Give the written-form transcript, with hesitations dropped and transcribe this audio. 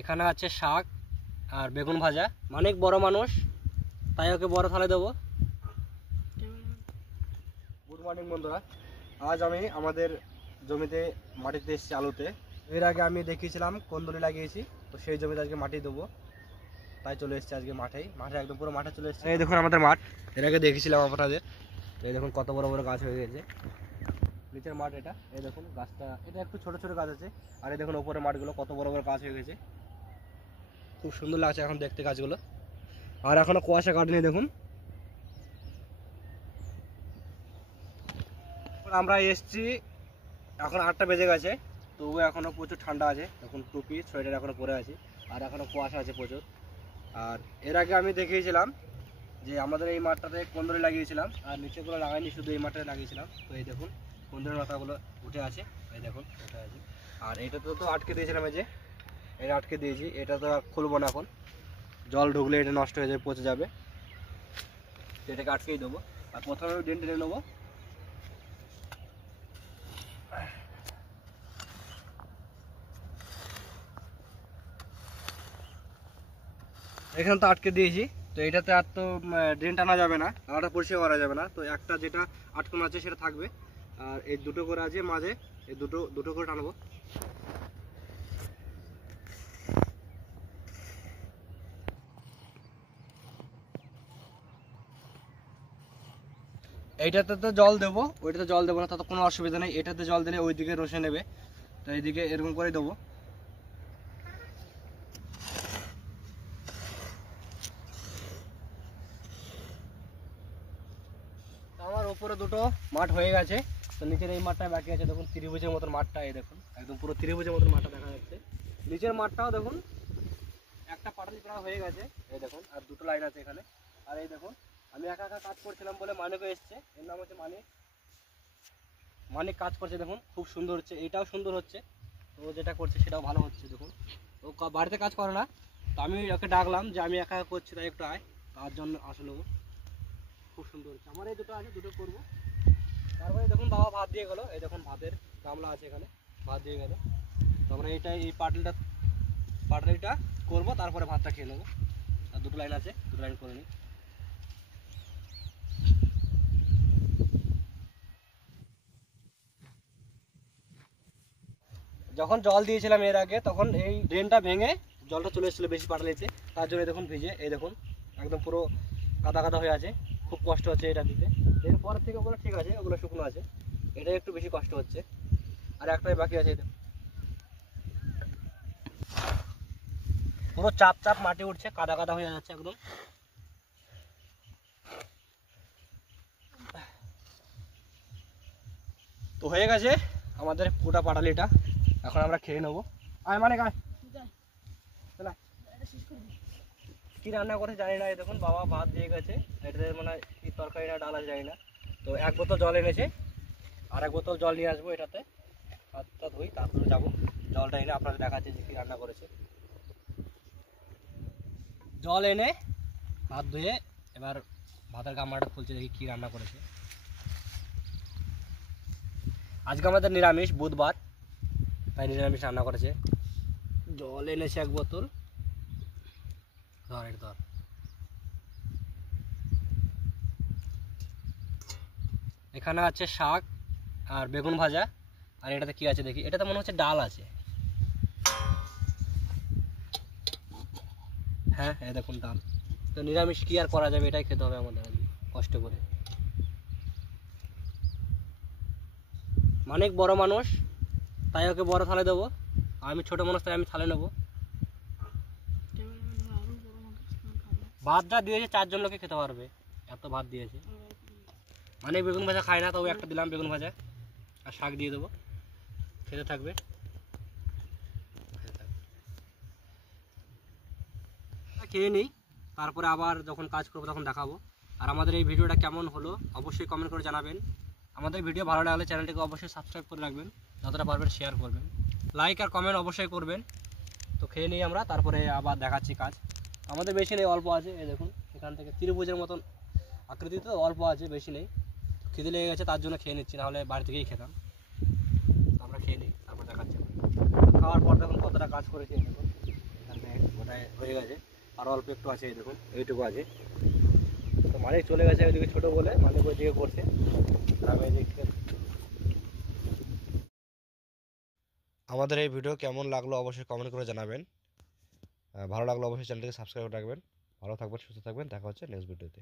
এখানে আছে শাক আর বেগুন ভাজা। অনেক বড় মানুষ, তাই ওকে বড় থালে দেবো। গুড মর্নিং বন্ধুরা, আজ আমি আমাদের জমিতে মাটিতে এসেছি আলুতে। এর আগে আমি দেখিয়েছিলাম কুন্দুলি লাগিয়েছি, তো সেই জমিতে আজকে মাটি দেবো, তাই চলে এসেছি আজকে মাঠে একদম পুরো মাঠে চলে এসেছি। এই দেখুন আমাদের মাঠ, এর আগে দেখিয়েছিলাম আপনাদের। এই দেখুন কত বড় বড় গাছ হয়ে গেছে, নিচের মাঠ এটা। এই দেখুন গাছটা, এটা একটু ছোট ছোট গাছ আছে, আর এই দেখুন ওপরের মাঠগুলো কত বড় বড় গাছ হয়ে গেছে, খুব সুন্দর লাগছে এখন দেখতে গাছগুলো। আর এখনো কুয়াশা কাটেনি দেখুন। আমরা এসছি এখন 8টা বেজে গেছে, তবু এখনো প্রচুর ঠান্ডা আছে। এখন টুপি সোয়েটার এখনো পরে আছি, আর এখনো কুয়াশা আছে প্রচুর। আর এর আগে আমি দেখিয়েছিলাম যে আমাদের এই মাঠটাতে কুন্দুলি লাগিয়েছিলাম, আর নিচেগুলো লাগাইনি, শুধু এই মাঠটাতে লাগিয়েছিলাম। তো এই দেখুন কুন্দুলির মাথাগুলো উঠে আছে, এই দেখুন উঠে আছে। আর এইটাতে তো আটকে দিয়েছিলাম, এই যে এটা আটকে দিয়েছি, এটা তো আর খুলবো না। এখন জল ঢুকলে এটা নষ্ট হয়ে যাবে, পচে যাবে, এটাকে আটকেই দেবো। আর প্রথমে ড্রেন টেনে নেবো। এখানে তো আটকে দিয়েছি, তো এটাতে আর তো ড্রেন টানা যাবে না, আলাদা পরিষ্কার করা যাবে না। তো একটা যেটা আটকানো আছে সেটা থাকবে, আর এই দুটো করে আছে মাঝে, এই দুটো করে টানবো। এইটাতে তো জল দেবো, ওইটাতে জল দেবো না, তাতে কোনো অসুবিধা নেই। এটাতে জল দিলে ওইদিকে রসে নেবে, তো এইদিকে এরকম করে দেবো। আমার উপরে দুটো মাঠ হয়ে গেছে, তো নিচের এই মাঠটা বাকি আছে। দেখুন ত্রিভুজের মতন মাঠটা, এই দেখুন একদম পুরো ত্রিভুজের মতন মাঠটা দেখা যাচ্ছে। নিচের মাঠটাও দেখুন একটা পাটালি করা হয়ে গেছে, এই দেখুন, আর দুটো লাইন আছে এখানে। আর এই দেখুন আমি একা একা কাজ করছিলাম বলে মানিকও এসছে, এর নাম হচ্ছে মানিক কাজ করছে। দেখুন খুব সুন্দর হচ্ছে, এইটাও সুন্দর হচ্ছে, তো যেটা করছে সেটাও ভালো হচ্ছে। দেখুন ও বাড়িতে কাজ করে না, তো আমি ওকে ডাকলাম যে আমি একা করছি, তাই একটু আয়, তার জন্য আসলে ও খুব সুন্দর হচ্ছে। আমার এই দুটো আছে, দুটো করবো। তারপরে দেখুন বাবা ভাত দিয়ে গেলো, এই দেখুন ভাতের গামলা আছে এখানে, ভাত দিয়ে গেলো। তো আমরা এই পাটালিটা করবো, তারপরে ভাতটা খেয়ে নেবো। আর দুটো লাইন আছে, দুটো লাইন করে নিই। যখন জল দিয়েছিলাম এর আগে, তখন এই ড্রেনটা ভেঙে জলটা চলে এসেছিলো বেশি পাটালিতে, তার জন্য দেখুন ভিজে, এই দেখুন একদম পুরো কাদা কাদা হয়ে আছে। খুব কষ্ট হচ্ছে এটা দিতে। এরপর থেকে ওগুলো ঠিক আছে, ওগুলো শুকনো আছে, এটা একটু বেশি কষ্ট হচ্ছে। আর একটাই বাকি আছে, এটা পুরো চাপ চাপ মাটি উঠছে, কাদা কাদা হয়ে যাচ্ছে একদম। তো হয়ে গেছে আমাদের পুরোটা পাটালিটা, এখন আমরা খেয়ে নেবো। আয় মানে কি রান্না করে জানি না। এই দেখুন বাবা ভাত দিয়ে গেছে, এটাতে মানে কি তরকারি না ডাল আছে জানি না। তো এক বোতল জল এনেছে, আর এক বোতল জল নিয়ে আসবো। এটাতে হাতটা ধুই, তারপরে যাবো জলটা এনে আপনাদের দেখাচ্ছে যে কি রান্না করেছে। জল এনে হাত ধুয়ে এবার ভাতের গামলাটা খুলছে, দেখি কি রান্না করেছে। আজকে আমাদের নিরামিষ, বুধবার, তাই নিরামিষ রান্না করেছে। জল এনেছে এক বোতল, ধর এখানে আছে শাক আর বেগুন ভাজা। আর এটাতে কি আছে দেখি, এটাতে মনে হচ্ছে ডাল আছে। হ্যাঁ এই দেখুন ডাল। তো নিরামিষ কি আর করা যাবে, এটাই খেতে হবে আমাদের কষ্ট করে। অনেক বড় মানুষ, তাই ওকে বড় থালে দেবো। আমি ছোট মানুষ, তাই আমি থালে নেবো। ভাতটা দিয়েছে 4 জন লোকে খেতে পারবে, এত ভাত দিয়েছে। মানে বেগুন ভাজা খায় না, তবে একটা দিলাম বেগুন ভাজা, আর শাক দিয়ে দেবো, খেতে থাকবে। খেয়ে নিই, তারপরে আবার যখন কাজ করবো তখন দেখাবো। আর আমাদের এই ভিডিওটা কেমন হলো অবশ্যই কমেন্ট করে জানাবেন। আমাদের ভিডিও ভালো লাগলে চ্যানেলটিকে অবশ্যই সাবস্ক্রাইব করে রাখবেন, যতটা পারবেন শেয়ার করবেন, লাইক আর কমেন্ট অবশ্যই করবেন। তো খেয়ে নিই আমরা, তারপরে আবার দেখাচ্ছি কাজ। আমাদের বেশি নেই, অল্প আছে। এই দেখুন এখান থেকে ত্রিভুজের মতন আকৃতি, তো অল্প আছে, বেশি নেই। খিদে লেগে গেছে তার জন্য খেয়ে নিচ্ছি, নাহলে বাড়ি থেকেই খেতাম। আমরা খেয়ে নিই, তারপর দেখাচ্ছি। খাওয়ার পর দেখুন কতটা কাজ করেছি, দেখুন হয়ে গেছে, আর অল্প একটু আছে, এই দেখুন এইটুকু আছে। তো মালিক চলে গেছে ওইদিকে ছোটো বলে, মালিক ওইদিকে করছে, আমি এদিকে। আমাদের এই ভিডিও কেমন লাগলো অবশ্যই কমেন্ট করে জানাবেন। ভালো লাগলো অবশ্যই চ্যানেলটিকে সাবস্ক্রাইব রাখবেন। ভালো থাকবেন, সুস্থ থাকবেন, দেখা হচ্ছে নেক্সট ভিডিওতে।